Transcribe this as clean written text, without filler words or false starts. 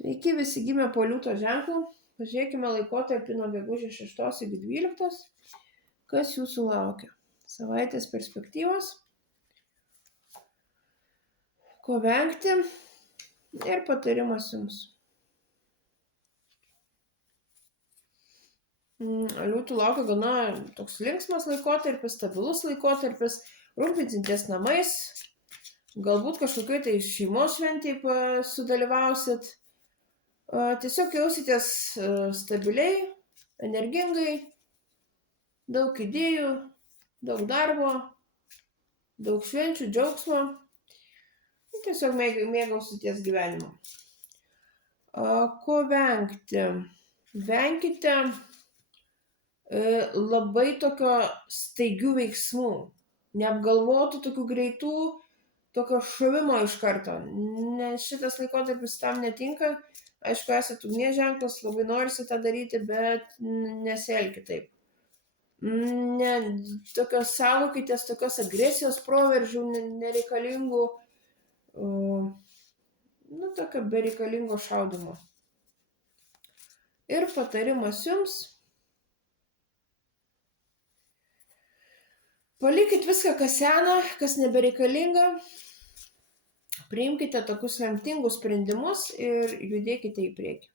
Sveiki visi gimę po liūto ženklu. Pažiūrėkime laikotarpį nuo gegužės 6 iki 12. Kas jūsų laukia? Savaitės perspektyvos. Ko vengti ir patarimas jums. Liūtų laukia gana toks linksmas laikotarpis, stabilus laikotarpis, rūpinsinties namais, galbūt kažkokioj tai šeimos šventėj sudalyvausit. Tiesiog jausitės stabiliai, energingai, daug idėjų, daug darbo, daug švenčių, džiaugsmo. Tiesiog mėgausitės gyvenimu. Ko vengti? Venkite labai tokio staigių veiksmų, neapgalvotų tokių greitų, tokio šovimo iš karto, nes šitas laikotarpis tam netinka. Aišku, esate ugnies ženklas, labai norisi tą daryti, bet nesielkite taip. Tokios saugokitės, tokios agresijos proveržių, nereikalingų, tokio bereikalingo šaudimo. Ir patarimas jums. Palikit viską, kas sena, kas nebereikalinga. Priimkite tokius lemtingus sprendimus ir judėkite į priekį.